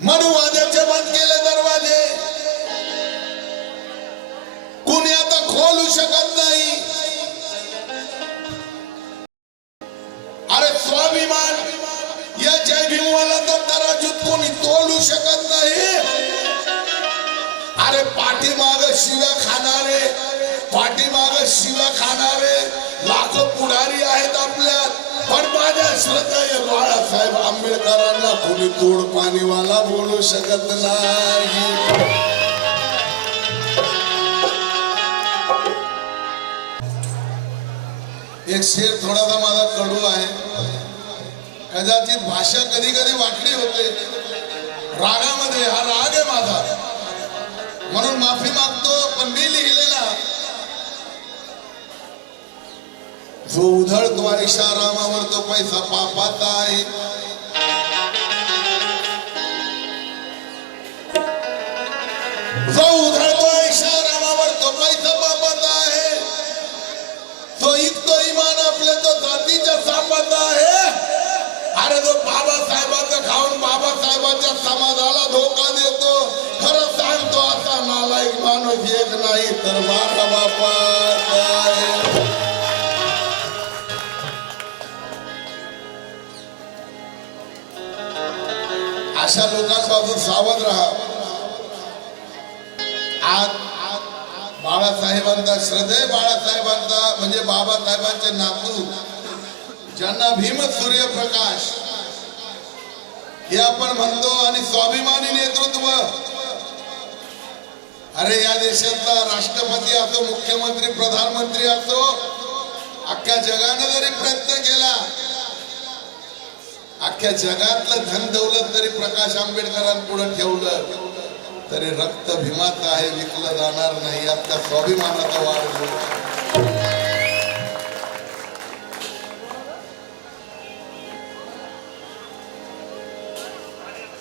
मनुवाद्याचे बंद केले दरवाजे, कुणी आता खोलू शकत नाही. अरे स्वाभिमान या जय भीमवाला तर तराजूत कोणी तोलू शकत नाही. अरे पाठीमाग शिव्या खाणारे, पाठीमाग शिव्या खाणारे लाखो पुढारी आहेत आपल्यात, पण माझ्या श्रद्धेय बाळासाहेब आंबेडकरांना कोणी तोड पाणीवाला बोलू शकत नाही. एक शेर थोडासा माझा कडू आहे, कदाचित भाषा कधी कधी वाकडी होते, रागामध्ये हा राग आहे माझा म्हणून माफी मागतो. पण मी लिहिलेला जो उधळतो ऐशारामावर तो पैसा पापाचा आहे. जो उधळतो ऐशारामावर तो पैसा पापाचा आहे. तो इकतो इमान आपले तो जातीच्या सांबाचा आहे. अरे जो बाबासाहेबांचं खाऊन बाबासाहेबांच्या समाजाला धोका देतो, खरं सांगतो असा नालायक माणूस एक नाही तर माझा बापा आहे. अशा लोकांपासून सावध राहा. आज बाळासाहेबांचा श्रद्धेय बाळासाहेबांचा म्हणजे बाबासाहेबांचे नातू ज्यांना भीम सूर्यप्रकाश हे आपण म्हणतो आणि स्वाभिमानी नेतृत्व. अरे या देशातला राष्ट्रपती असो, मुख्यमंत्री, प्रधानमंत्री असो, अख्ख्या जगाने जरी प्रयत्न केला, अख्ख्या जगातलं धन दौलत जरी प्रकाश आंबेडकरांपुढे ठेवलं तरी रक्त भीमाचं आहे, विकलं जाणार नाही. आपल्या स्वाभिमानाचा वाढ.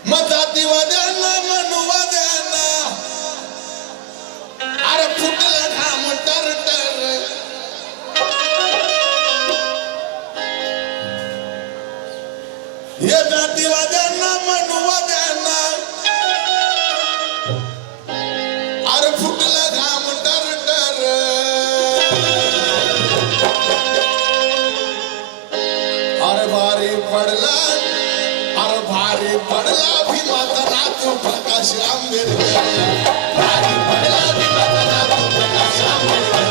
मग जातीवाद्यांना मनुवाद्यांना अरे फुटलं घाम टरटर. हे जातीवाद्यांना मनुवाद्यांना अरे फुटलं घाम टरटर. अरे भारी पडला, अरे भारी पडला भीमाचा नातू प्रकाश आंबेडकर. भारी पडला भीमाचा नातू प्रकाश आंबेडकर.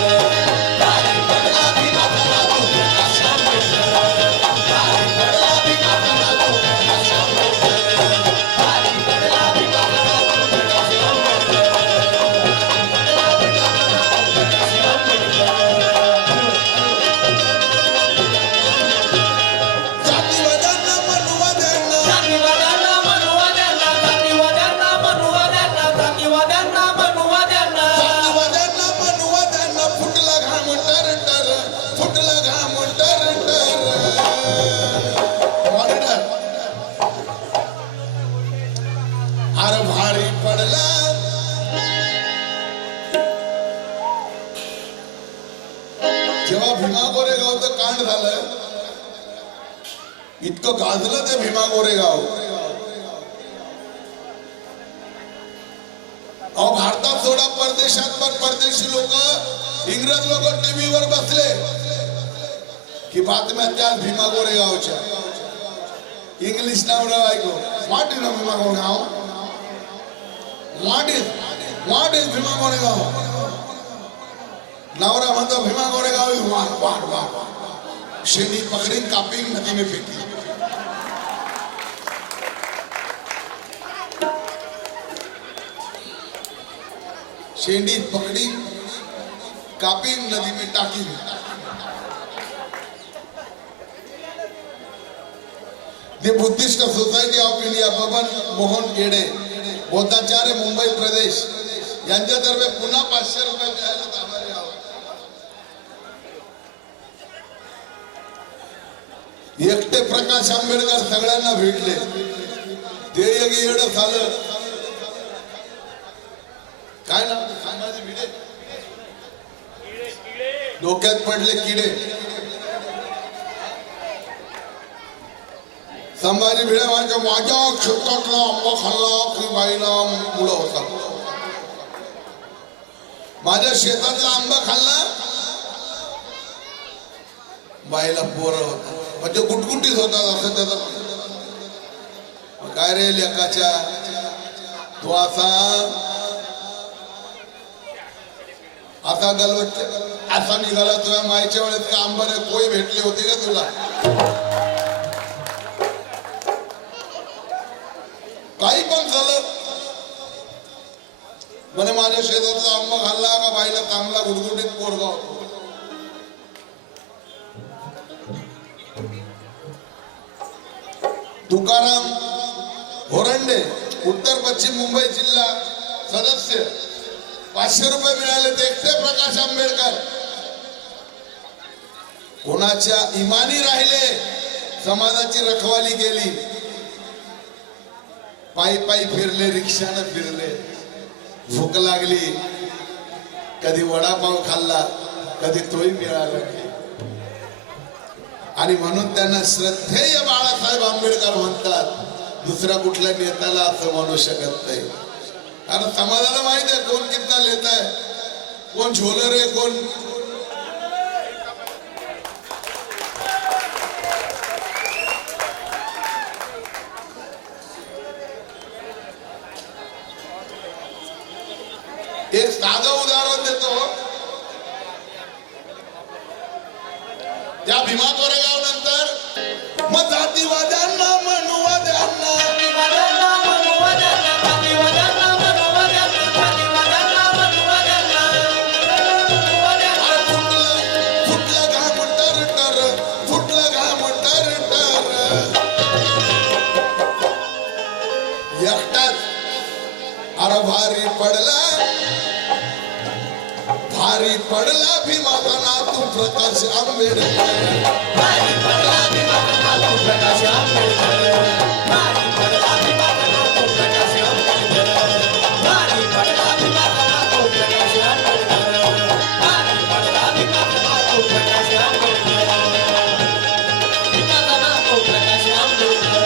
भारी पडला भीमाचा नातू प्रकाश आंबेडकर. भारी पडला भीमाचा नातू प्रकाश आंबेडकर. भारी पडला भीमाचा नातू प्रकाश आंबेडकर. जातीवाद्यांना मनुवाद्यांना फुटला घाम टरटर, फुटला घाम टरटर. अरे भारी पडला. जेव्हा भीमा गोरेगावचं कांड झालं, इतकं गाजलं ते भीमा गोरेगाव. अहो भारतात सोडा, परदेशात पण परदेशी लोक, इंग्रज लोक टीव्हीवर बसले की बातम्या त्या भीमा गोरेगावच्या. इंग्लिश नाव ऐको, what is Bhima Goregaon, what is Bhima Goregaon. नवरा म्हणतो भीमा गोरेगाव इज वाट शेणी पकड़ी कापी नदी में फेंकी. शेंडी पकड़ी कापी नदी में टाकी. The Buddhist society of India, Baban Mohan Gede, बौद्धाचार्य, मुंबई प्रदेश यांच्यातर्फे पुन्हा 500 रुपये द्यायला आभारी आहोत. एकटे प्रकाश आंबेडकर सगळ्यांना भेटले. ते एक येड झालं. काय नाव सांगायचे भिडे, डोक्यात पडले किडे. संभाजी भिडे माझ्या क्षेत्रातला आंबा खाल्ला की बाईला मुलं होतात. माझ्या शेतातला आंबा खाल्ला बाईला पोरं होतात. म्हणजे गुटगुटीत होतात असं त्याचा. काय रे लेकाच्या तू असा गलवट असा निघाला. तुझ्या मायच्या वेळेस का आंबाने कोई भेटली होती का तुला? काही पण झालं म्हणे माझ्या शेतातला आंबा खाल्ला का बाईला चांगला गुटगुटीत पोरगा होतो. तुकाराम होरंडे उत्तर पश्चिम मुंबई जिल्हा सदस्य 500 रुपये मिळाले. ते एकटे प्रकाश आंबेडकर कोणाच्या इमानी राहिले, समाजाची रखवाली केली. पायी पायी फिरले, रिक्षाने फिरले. भूक लागली, कधी वडापाव खाल्ला, कधी तोही मिळाला नाही. आणि म्हणून त्यांना श्रद्धेय बाळासाहेब आंबेडकर म्हणतात. दुसऱ्या कुठल्या नेत्याला असं म्हणू शकत नाही. कारण समाजाला माहित आहे कोण कितना लेत आहे, कोण झोलर आहे, कोण एक साधं उदाहरण देतो. त्या भीमा कोरेगाव नंतर मग जातीवाद्यांना मनुवाद्यांना फुटलं घाम टर टर, फुटलं घाम टर टर. एकटाच अरे भारी पडला, भारी पडला भीमाचा नातू प्रकाश आंबेडकर. भारी पडला भीमाचा नातू प्रकाश आंबेडकर. भारी पडला भीमाचा नातू प्रकाश आंबेडकर. भारी पडला भीमाचा नातू प्रकाश आंबेडकर. भारी पडला भीमाचा नातू प्रकाश आंबेडकर. भीमाचा नातू प्रकाश आंबेडकर.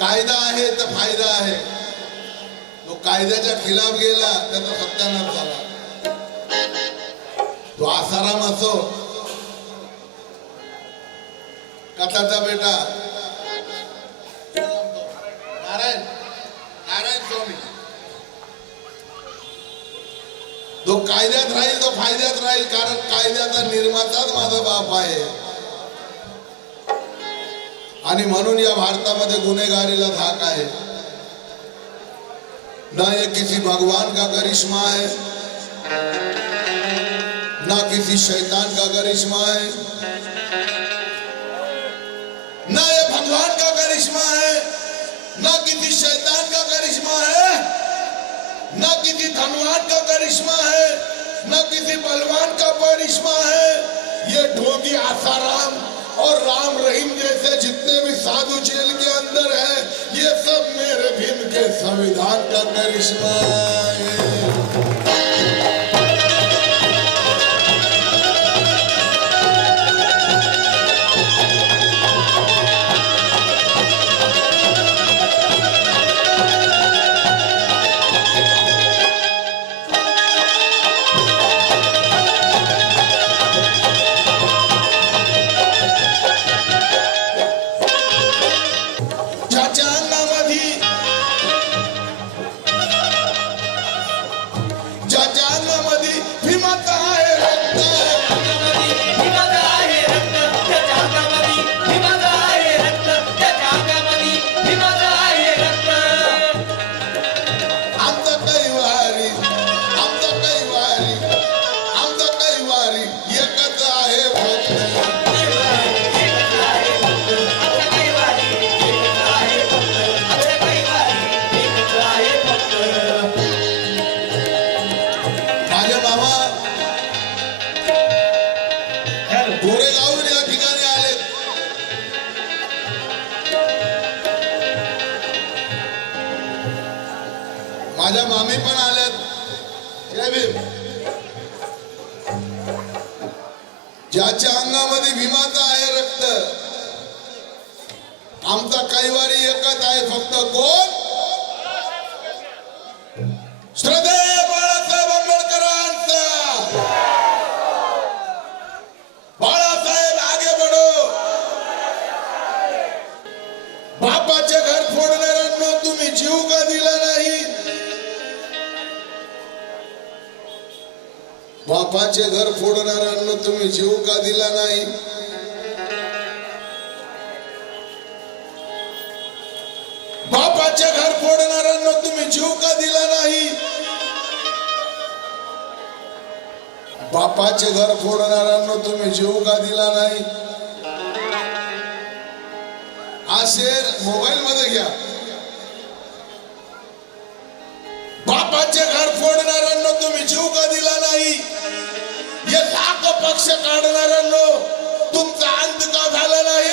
कायदा आहे तर फायदा आहे. तो कायद्याच्या खिलाफ गेला त्याचा सत्यानाश झाला. तो आसाराम असो, कथाचा बेटा नारायण स्वामी, तो कायद्यात राहील, तो फायद्यात राहील. कारण कायद्याचा निर्माताच माझा बाप आहे. आणि म्हणून या भारतामध्ये गुन्हेगारीला धाक आहे. ना ये किसी भगवान का करिश्मा है, ना किसी शैतान का करिश्मा है. ना ये भगवान का करिश्मा है, ना किसी शैतान का करिश्मा है, ना किसी धनवान का करिश्मा है, ना किसी बलवान का करिश्मा है. ये ढोंगी आसाराम और राम रहीम जैसे जितने भी साधु जेल के अंदर है, ये सब मेरे भीम के संविधान का करिश्मा है. माझ्या मामी पण आल्यात. जय भीम. ज्याच्या अंगामध्ये भीमाचं आहे रक्त, आमचा कैवारी एकच आहे फक्त, कोण? श्रद्धेय बाळासाहेब आंबेडकरांचा. बाळासाहेब आगे बढो. बापाचे घर फोडणाऱ्यांना तुम्ही जीव का दिला नाही? बापाचे घर फोडणाऱ्यांना तुम्ही जीव का दिला नाही? बापाचे घर फोडणाऱ्यांना तुम्ही जीव का दिला नाही? बापाचे घर फोडणाऱ्यांना तुम्ही जीव का दिला नाही? हा शेर मोबाईल मध्ये घ्या. बापाचे घर फोडणाऱ्यांना तुम्ही जीव का दिला नाही? हे लाख पक्ष काढणाऱ्यांना तुमचा अंत का झाला नाही?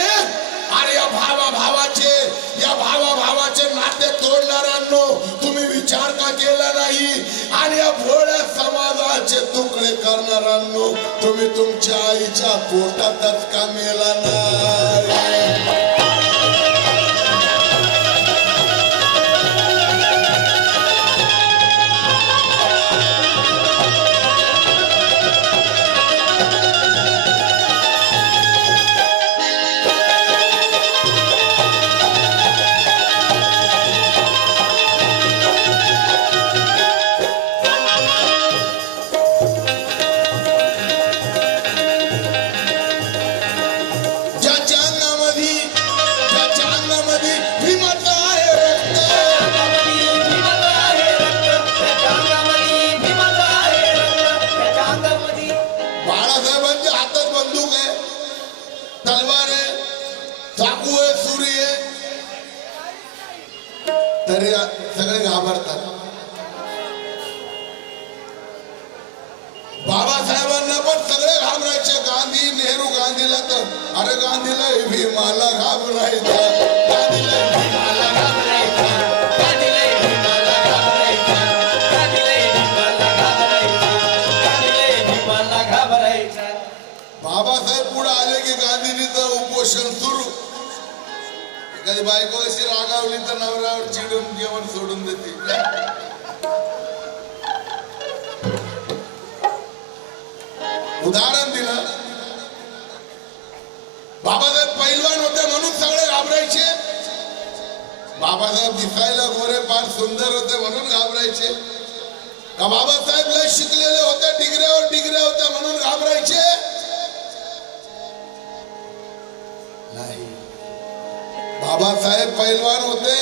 अरे या भावाचे नाते तोडणाऱ्यांनो तुम्ही विचार का केला नाही? आणि या भोळ्या समाजाचे तुकडे करणाऱ्यांनो तुम्ही तुमच्या आईच्या पोटातच का मेला नाही? तरी सगळे घाबरतात. बाबासाहेबांना पण सगळे घाबरायचे. गांधी, नेहरू गांधीला तर अरे गांधीला भीमाला घाबरायचा, गांधीला भीमाला घाबरायचा, गांधीला भीमाला घाबरायचा, गांधीला भीमाला घाबरायचा, गांधीला भीमाला घाबरायचा. बाबासाहेब पुढे आले की गांधीजीचं उपोषण सुरू. एखादी बायको अशी रागावली तर नवऱ्यावर चिडून जेवण सोडून देते. उदाहरण दिलं. बाबासाहेब पैलवान होते म्हणून सगळे घाबरायचे. बाबासाहेब दिसायला गोरे फार सुंदर होते म्हणून घाबरायचे का? बाबासाहेब लय शिकलेले होते, डिग्र्यावर डिग्र्या होत्या म्हणून घाबरायचे नाही. बाबासाहेब पैलवान होते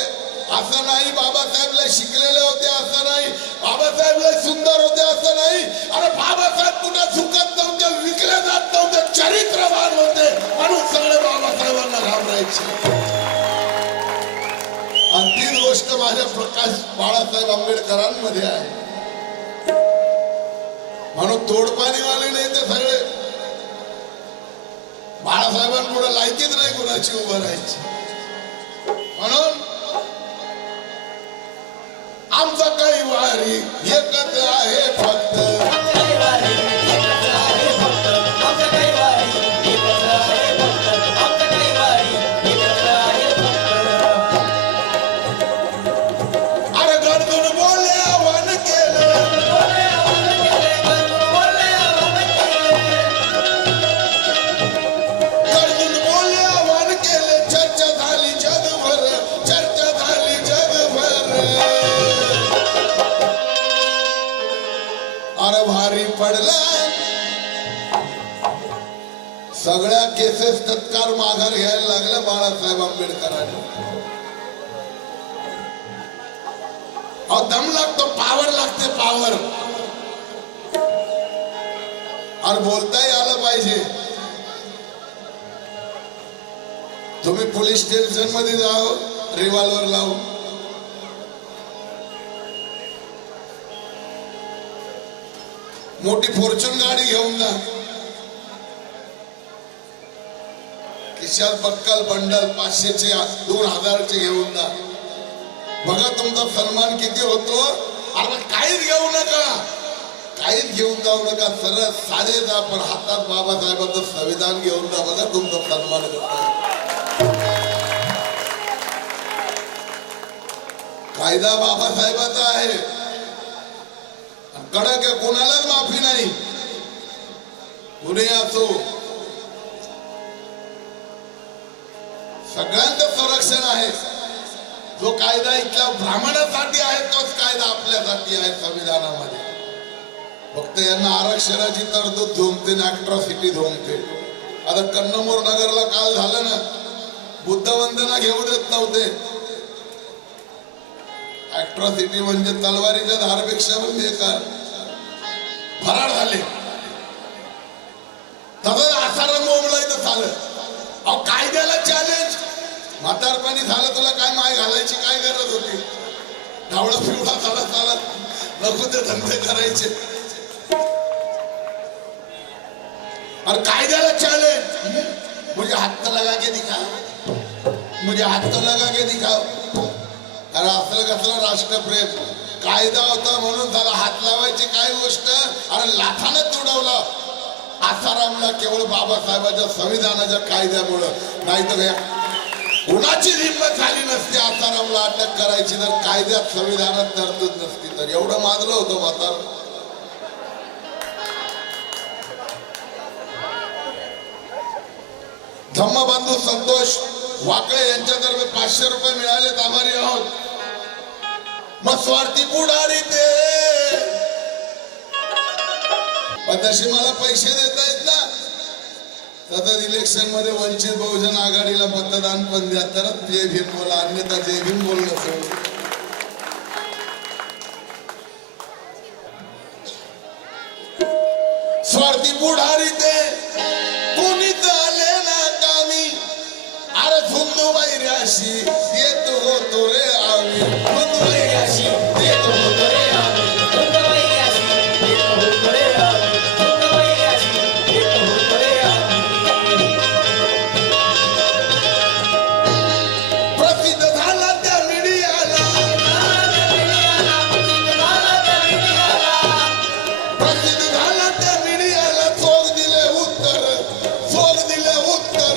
असं नाही, बाबासाहेबला शिकलेले होते असं नाही, बाबासाहेबला सुंदर होते असं नाही. अरे बाबासाहेब कुठे झुकत नव्हते, विकले जात नव्हते, चरित्रवान होते म्हणून सगळे बाबासाहेबांना घाबरायचे. आणि तीच गोष्ट माझ्या प्रकाश बाळासाहेब आंबेडकरांमध्ये आहे. म्हणून तोडपाणीवाले नाही ते सगळे बाळासाहेबांपुढे लायकीच नाही कुणाची उभं राहायची. म्हणून आमचा कैवारी एकच आहे फक्त. अरे गर्दून बोलले आव्हान केलं, गर्दून बोलले आव्हान केले, चर्चा झाली जगभर, चर्चा झाली जगभर. अरे भारी पडला. सगळ्या केसेस तत्काळ माघार घ्यायला लागल्या बाळासाहेब आंबेडकरांनी. दम लागतो, पावर लागते, पावर. और बोलताही आलं पाहिजे. तुम्ही पोलीस स्टेशन मध्ये जाओ, रिव्हॉल्वर लावू, मोठी फॉर्च्यून गाडी घेऊन जा, खिशात बक्कल बंडल 500चे 2000चे घेऊन जा. बघा तुमचा सन्मान किती होतो अरे काहीच घेऊ नका, काहीच घेऊन जाऊ नका, सरळ साधे जा, पण हातात बाबासाहेबांचं संविधान घेऊन जा, बघा तुमचा सन्मान करतो. कायदा बाबासाहेबाचा आहे, कडक आहे, कोणालाच माफी नाही. कुणी असो, सगळ्यांचं संरक्षण आहे. जो कायदा इथल्या ब्राह्मणासाठी आहे तोच कायदा आपल्यासाठी आहे संविधानामध्ये. फक्त यांना आरक्षणाची तरतूद झोमते, अॅट्रॉसिटी झोमते. आता कन्नमोर नगरला काल झालं ना, बुद्ध वंदना घेऊ देत नव्हते. अॅट्रॉसिटी म्हणजे तलवारीच्या धारपेक्षा म्हणजे काय फरार झाले. तसंच आसाराम बोंबलायचं झालं. अहो कायद्याला चॅलेंज. म्हातारपणी झालं, तुला काय माय घालायची काय गरज होती? ढावळा पिवळा झाला चालत नको ते धंदे करायचे. और कायद्याला चॅलेंज मुझे हात तो लगा के दिखाओ, मुझे हात तो लगा के दिखाओ. अरे असलं कसलं राष्ट्रप्रेम. कायदा होता म्हणून त्याला हात लावायची काय गोष्ट. अरे लाथानं तुडवला आसारामला केवळ बाबासाहेबांच्या संविधानाच्या कायद्यामुळं. नाही तर कुणाची हिंमत झाली नसती आसारामला अटक करायची जर कायद्यात संविधानात तरतूद नसती तर. एवढं माजलं होतं म्हातार. धम्मबंधू संतोष वाकळे यांच्यातर्फे 500 रुपये मिळालेत, आभारी आहोत. मग स्वार्थी पुढारी ते तसे मला पैसे देता येत ना. सतत इलेक्शन मध्ये वंचित बहुजन आघाडीला मतदान पण द्या, तरच जय भीम बोला, अन्यथा जय भीम बोलणं सोडून. स्वार्थी पुढारी ते कोणीच आले ना कामी. अरे झुंदूबाई राशी येतो होतो रे आम्ही, झुंदूबाई राशी येतो होतो रे आम्ही, झुंदूबाई राशी येतो होतो रे आम्ही, झुंदूबाई राशी येतो होतो रे आम्ही. प्रसिद्ध झाला त्या मीडियाला, प्रसिद्ध झाला त्या मीडियाला. चोख दिले उत्तर, चोख दिले उत्तर.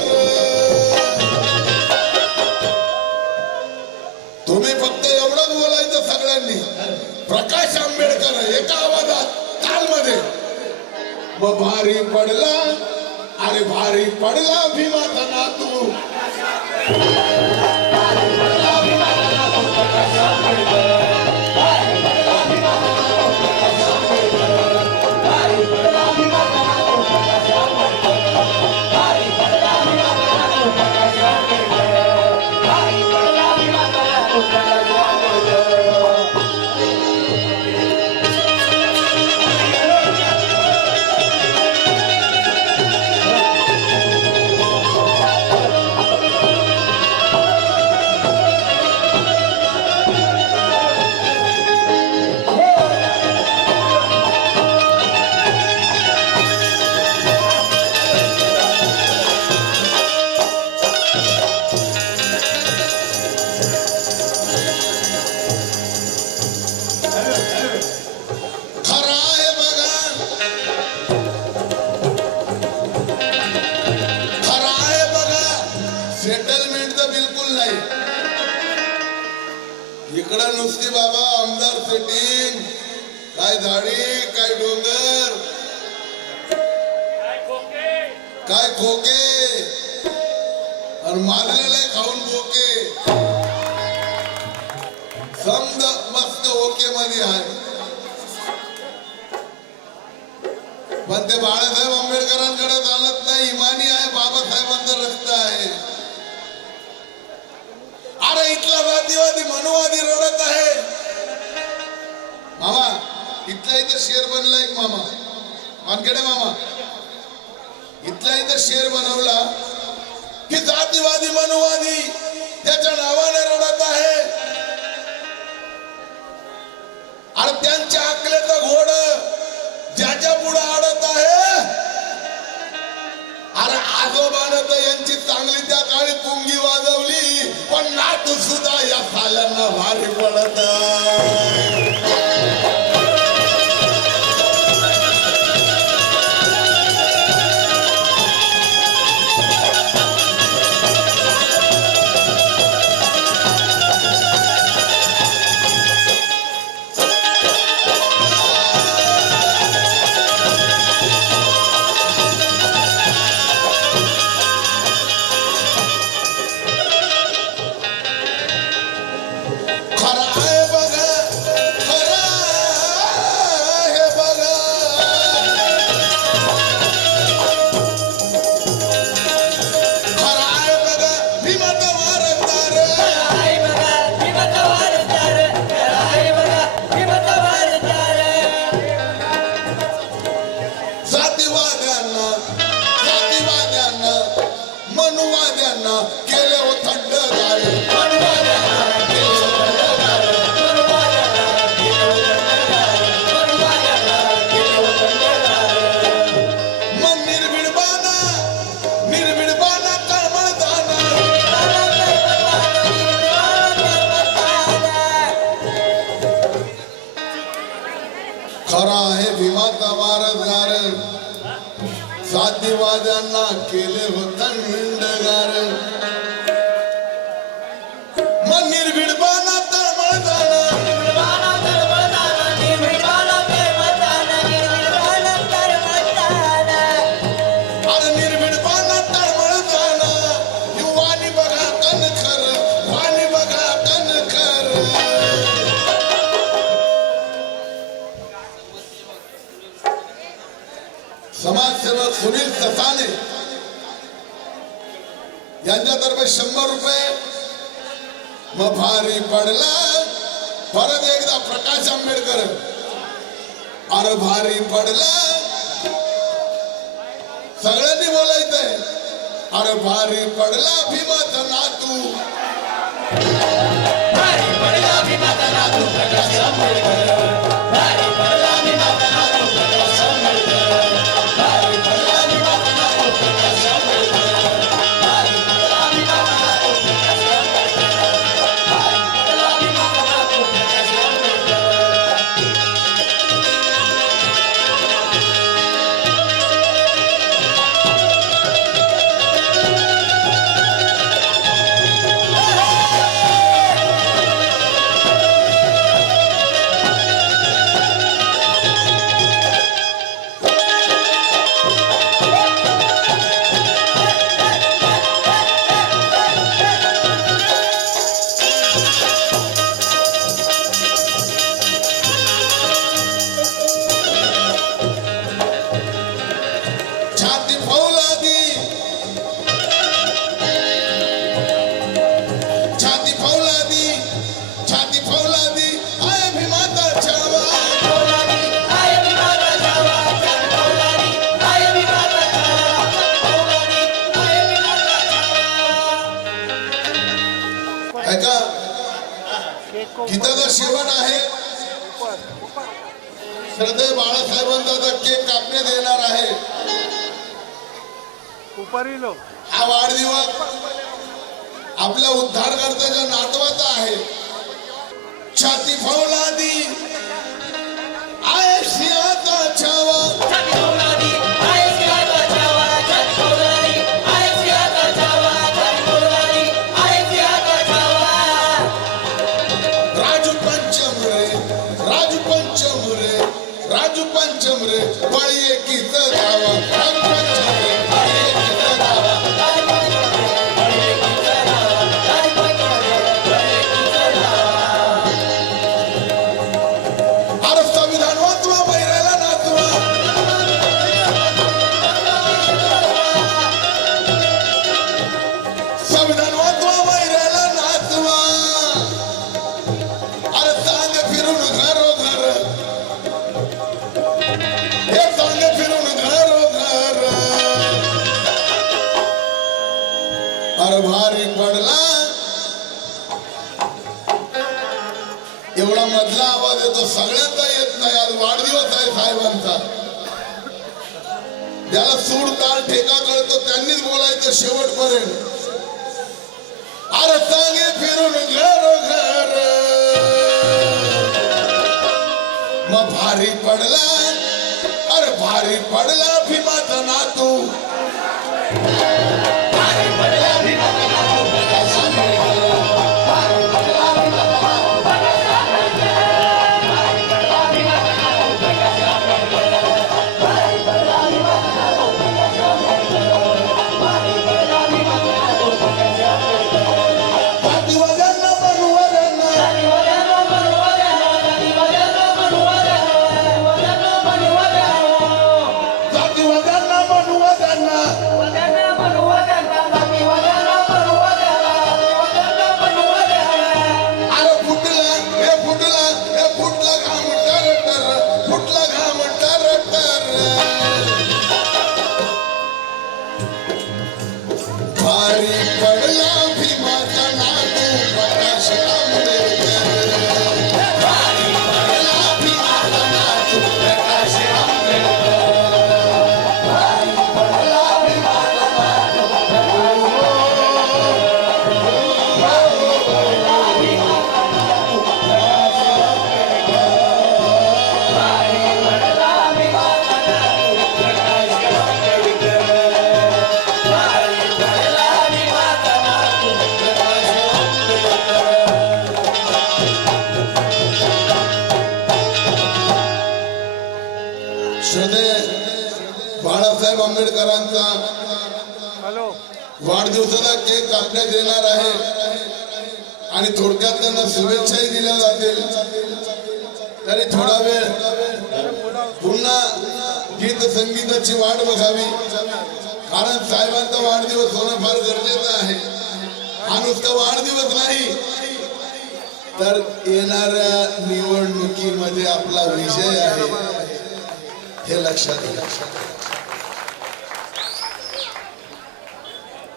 तुम्ही फक्त एवढंच बोलायचं सगळ्यांनी. प्रकाश आंबेडकर एका आवाजात तालमध्ये. मग भारी पडला, अरे भारी पडला भीमाचा नातू. इकडं नुसती बाबा आमदार सेटिंग, काय झाडी काय डोंगर काय खोके आणि मारलेलं आहे खाऊन बोके. समज मस्त ओके मध्ये आहे. पण ते बाळासाहेब आंबेडकरांकडे चालत नाही. इमानी आहे, बाबासाहेबांचं रक्त आहे. अरे इथला वादीवादी मनुवादी रडत आहे. मामा इथला इथं शेर बनला एक मामा वानखेडे मामा. इथला इथं शेर बनवला की जातीवादी मनुवादी त्याच्या नावाने रडत आहे. अरे त्यांच्या अकलेचं घोड ज्याच्या पुढे आडत आहे. अरे आजोबानं तर यांची चांगली त्या काळी पुंगी वाजवली, पण नातू सुद्धा या साल्यांना भारी पडत. मनुवाद्यांना केले हो थंडगार मग निर्भिडबाना तळमळदाना खरा आहे भीमाचा वारसदार साध्यवाद्यांना केले हो थंडगार मग निर्भिडबाना तळमळदाना अरे निर्भिडबाना तळमळदाना ही वाणी बघा कणखर वाणी बघा कणखर समाजसेवक सुनील ससाने यांच्यातर्फे 100 रुपये मग भारी पडला परत एकदा प्रकाश आंबेडकर अरे भारी पडला सगळ्यांनी बोलायचंय अरे भारी पडला भीमाचा नातू भारी पडला भीमाचा नातू प्रकाश आंबेडकर भारी पडला भीमाचा नातू प्रकाश आंबेडकर भारी पडला भीमाचा नातू प्रकाश आंबेडकर भारी पडला भीमाचा नातू प्रकाश आंबेडकर भारी पडला भीमाचा नातू प्रकाश आंबेडकर छाती फौलादी छाती फौलादी छाती फौलादी आय भीमाचा छावा फौलादी आय भीमाचा छावा फौलादी आय भीमाचा छावा फौलादी आय भीमाचा छावा ऐका गीताचं सेवन आहे श्रद्धेय बाळासाहेबांचा केक कापण्यात येणार आहे हा वाढदिवस आपल्या उद्धारकर्त्याच्या नातवाचा आहे छाती फौलादी आय सिंहाचा छावा छाती फौलादी आय सिंहाचा छावा छाती फौलादी आय सिंहाचा छावा छाती फौलादी आय सिंहाचा छावा राजू पंचम रे राजू पंचम रे राजू पंचम रे बळी एकीच गावा राजू पंचम रे बळी एकीच गावा अरे संविधान वाचवा बैराला नाचवा संविधान वाचवा बैराला नाचवा अरे सांग फिरून घरोघर हे सांग फिरून घरोघर अरे भारी पडला एवढा मधला आवाज येतो सगळ्यांचा येत नाही आज वाढदिवस आहे साहेबांचा ज्याला सूड ताल ठेका कळतो त्यांनीच बोलायचं शेवटपर्यंत अरे सांगे फिरून घरोघर मग भारी पडला अरे भारी पडला भीमाचा नातू भारी पडला भीमाचा नातू प्रकाश आंबेडकर भारी पडला भीमाचा नातू प्रकाश आंबेडकर भारी पडला भीमाचा नातू प्रकाश आंबेडकर भारी पडला भीमाचा नातू प्रकाश आंबेडकर भारी पडला भीमाचा नातू प्रकाश आंबेडकर जातीवाद्यांना मनुवाद्यांना जातीवाद्यांना मनुवाद्यांना जातीवाद्यांना मनुवाद्यांना जातीवाद्यांना मनुवाद्यांना आंबेडकरांचा वाढदिवसाला केक कापण्यात येणार आहे आणि थोडक्यात त्यांना शुभेच्छाही दिल्या जातील. तरी थोडा वेळ पुन्हा गीत संगीताची वाट बघावी, कारण साहेबांचा वाढदिवस होणं फार गरजेचं आहे. हा नुसता वाढदिवस नाही तर येणाऱ्या निवडणुकीमध्ये आपला विजय आहे हे लक्षात घ्या.